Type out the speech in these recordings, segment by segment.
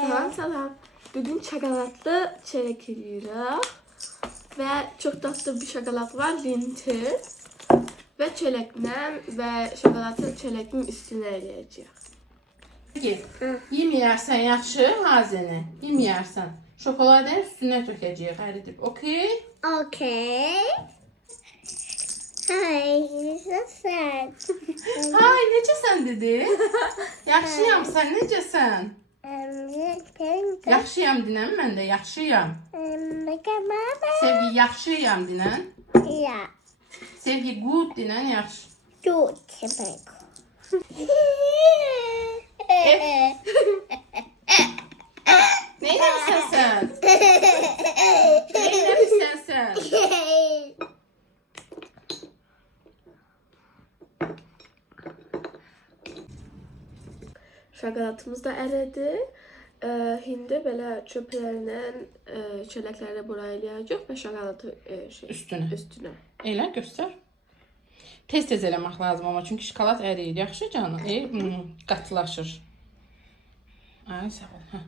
Salam, salam. Bugün çikolatlı çörek yiyoruz. Ve çok tatlı bir şokolat var, Lindt. Ve çörekle ve şokolatı çörekin üstüne eləyəcəyik. Peki, yeməyərsən yaxşı hazəni. Yeməyərsən. Şokoladın üstünə tökəcəyik, əridib. Okey? Okay. Hi, nasılsın? Hay, necəsən dedi? Yaxşıyam, sən necəsən? Yaxşıyam dinən, mən də yaxşıyam. Sevgi, yaxşıyam dinən. Ja, Sevgi, good dinən, yaxşı. gut. Neynəmişsən sən? Neynəmişsən sən? Şokolatımız da əridi. Hindi belə çöplərlə çörəkləri bura eləyəcək və şokolatı üstünə. Elə, göstər. Tez-tez eləmək lazım amma, çünki şokolad əriyir. Yaxşı canım? Qatılaşır. Ay, sağ ol. Hə.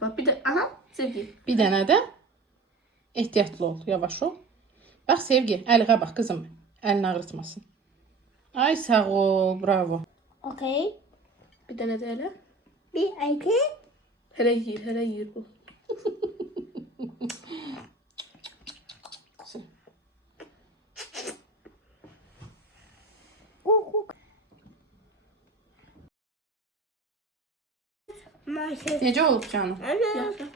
Bax, bir də, aha, Sevgi. Bir dənə də ehtiyatlı ol, yavaş ol. Bax Sevgi, əliğə bax qızım. Əlini ağrıtmasın. Ay sağ ol, bravo. Okay. Bir dənə də elə. Bir iki. Hələ yeyir bu. Necə olub canım? Yaxşı.